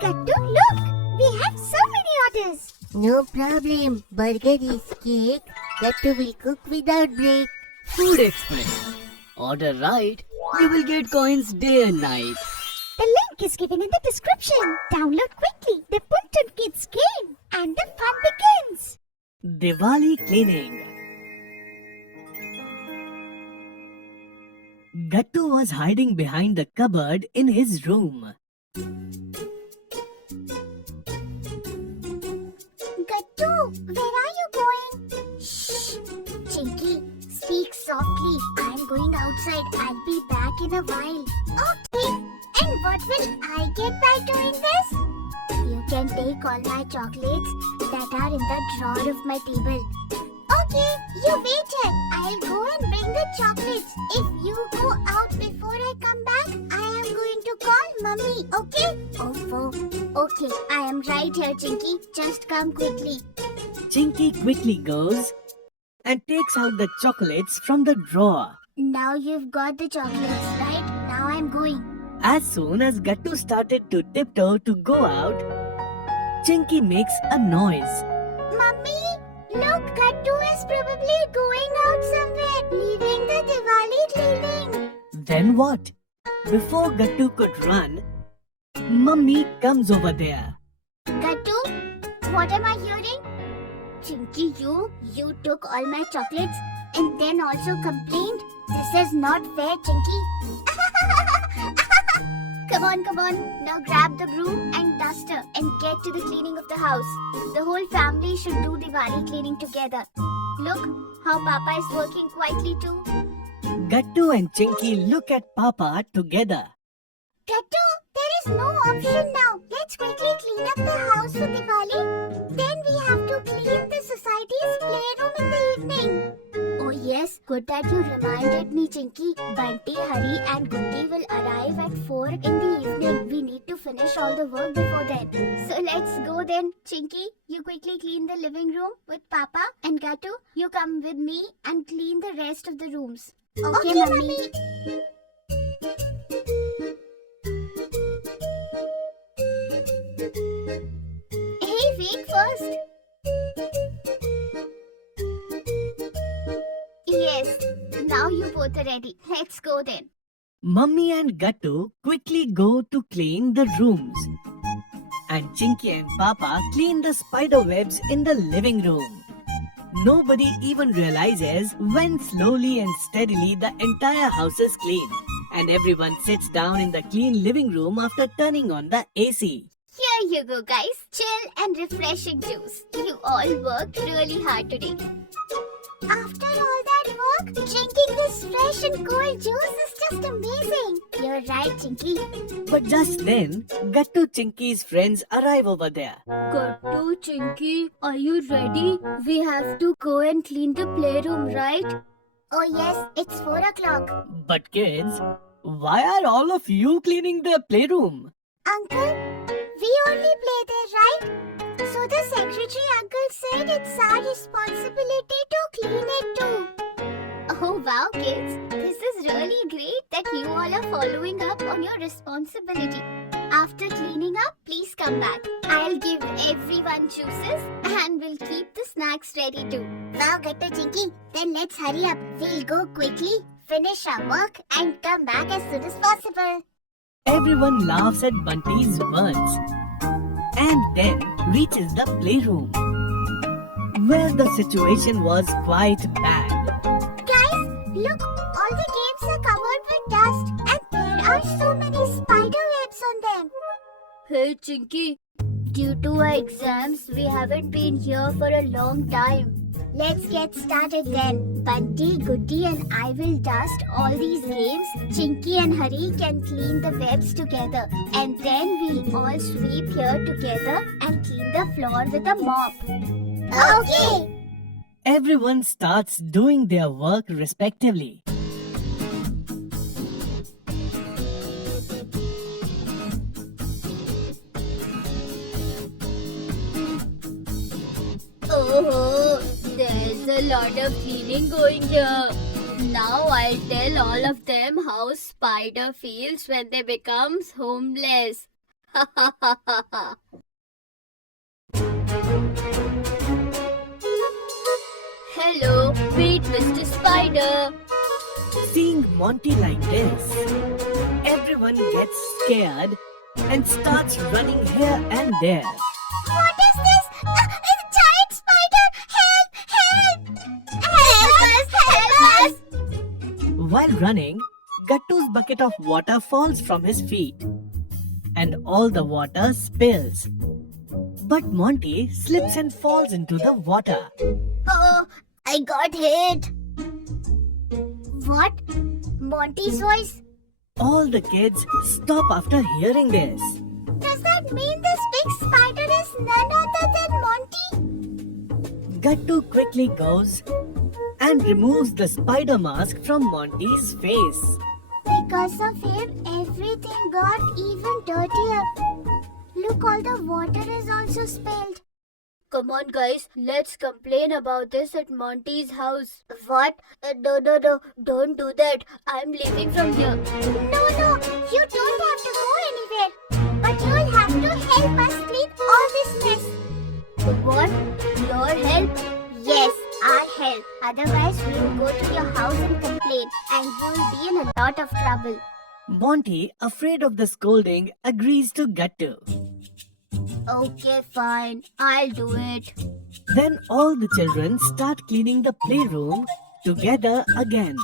Gattu, look! We have so many orders. No problem. Burger is cake. Gattu will cook without break. Food Express. Order right, you will get coins day and night. The link is given in the description. Download quickly the Punton Kids game and the fun begins. Diwali cleaning. Gattu was hiding behind the cupboard in his room. Gattu, where are you going? Shh! Chinky, speak softly. I'm going outside. I'll be back in a while. Okay. And what will I get by doing this? You can take all my chocolates that are in the drawer of my table. Okay, you wait here. I'll go and bring the chocolates. If you go out before I come back, I am going to call Mummy, okay? Oh, okay. I am right here, Chinky. Just come quickly. Chinky quickly goes and takes out the chocolates from the drawer. Now you've got the chocolates, right? Now I'm going. As soon as Gattu started to tiptoe to go out, Chinky makes a noise. Mummy, look, Gattu is probably going out somewhere, leaving the Diwali cleaning. Then what? Before Gattu could run, Mummy comes over there. Gattu, what am I hearing? Chinky, you took all my chocolates and then also complained. This is not fair, Chinky. Come on. Now grab the broom and duster and get to the cleaning of the house. The whole family should do Diwali cleaning together. Look how Papa is working quietly too. Gattu and Chinky look at Papa together. Gattu, there is no option now. Let's quickly clean up the house for Diwali. Then we have to clean the society's playroom in the evening. Oh yes, good that you reminded me, Chinky. Bunty, Hari and Gutti will arrive at 4 in the evening. We need to finish all the work before then. So let's go then. Chinky, you quickly clean the living room with Papa, and Gattu, you come with me and clean the rest of the rooms. Okay, Mummy. Hey, wait first. Yes, now you both are ready. Let's go then. Mummy and Gattu quickly go to clean the rooms. And Chinky and Papa clean the spider webs in the living room. Nobody even realizes when slowly and steadily the entire house is clean. And everyone sits down in the clean living room after turning on the AC. Here you go, guys. Chill and refreshing juice. You all worked really hard today. After all that work, drinking this fresh and cold juice is just amazing. You're right, Chinky. But just then, Gattu Chinky's friends arrive over there. Gattu, Chinky, are you ready? We have to go and clean the playroom, right? Oh yes, it's 4 o'clock. But kids, why are all of you cleaning the playroom? Uncle, we only play there, right? So the secretary uncle said it's our responsibility to clean it too. Oh wow, kids. This is really great that you all are following up on your responsibility. After cleaning up, please come back. I'll give everyone juices and we'll keep the snacks ready too. Wow, Gattu Chinky. Then let's hurry up. We'll go quickly, finish our work and come back as soon as possible. Everyone laughs at Bunty's words and then reaches the playroom, where the situation was quite bad. Guys, look, all the games are covered with dust and there are so many spider webs on them. Hey Chinky, due to our exams, we haven't been here for a long time. Let's get started then. Bunty, Gutti and I will dust all these games. Chinky and Hari can clean the webs together. And then we'll all sweep here together and clean the floor with a mop. Okay! Everyone starts doing their work respectively. Oh, there's a lot of cleaning going here. Now I'll tell all of them how Spider feels when they becomes homeless. Hello, wait, Mr. Spider. Seeing Monty like this, everyone gets scared and starts running here and there. What is this? It's a giant spider! Help! Help! Help us! While running, Gattu's bucket of water falls from his feet and all the water spills. But Monty slips and falls into the water. Oh, I got hit. What? Monty's voice? All the kids stop after hearing this. Does that mean this big spider is none other than Monty? Gattu quickly goes and removes the spider mask from Monty's face. Because of him, everything got even dirtier. Look, all the water is also spilled. Come on, guys, let's complain about this at Monty's house. What? No, don't do that. I'm leaving from here. No, you don't have to go anywhere. But you'll have to help us clean all this mess. What? Your help? Yes, our help. Otherwise, we'll go to your house and complain, and you'll be in a lot of trouble. Monty, afraid of the scolding, agrees to Gattu. Okay, fine. I'll do it. Then all the children start cleaning the playroom together again.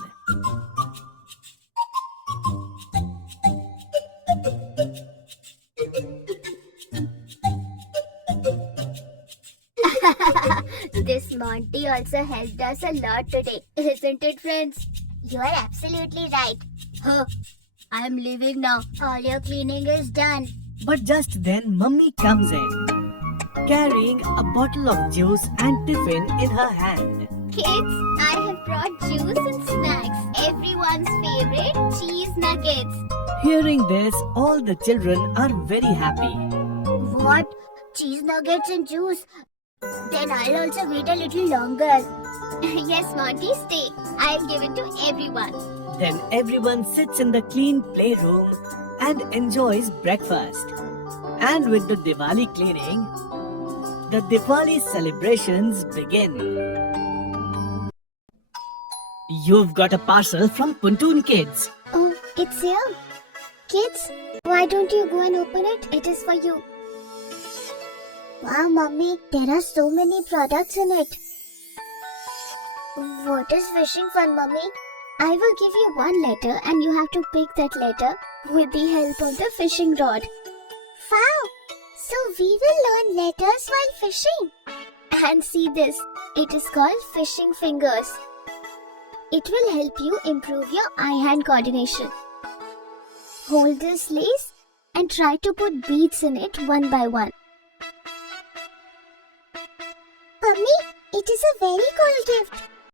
This Monty also helped us a lot today, isn't it, friends? You are absolutely right. Huh. I'm leaving now. All your cleaning is done. But just then Mummy comes in, carrying a bottle of juice and tiffin in her hand. Kids, I have brought juice and snacks. Everyone's favorite cheese nuggets. Hearing this, all the children are very happy. What? Cheese nuggets and juice? Then I'll also wait a little longer. Yes, Monty, stay. I'll give it to everyone. Then everyone sits in the clean playroom and enjoys breakfast. And with the Diwali cleaning, the Diwali celebrations begin. You've got a parcel from Puntoon Kids. Oh, it's here. Kids, why don't you go and open it? It is for you. Wow, Mummy, there are so many products in it. What is fishing fun, Mummy? I will give you one letter and you have to pick that letter with the help of the fishing rod. Wow! So we will learn letters while fishing. And see this, it is called fishing fingers. It will help you improve your eye-hand coordination. Hold this lace and try to put beads in it one by one. Mummy, it is a very cool gift.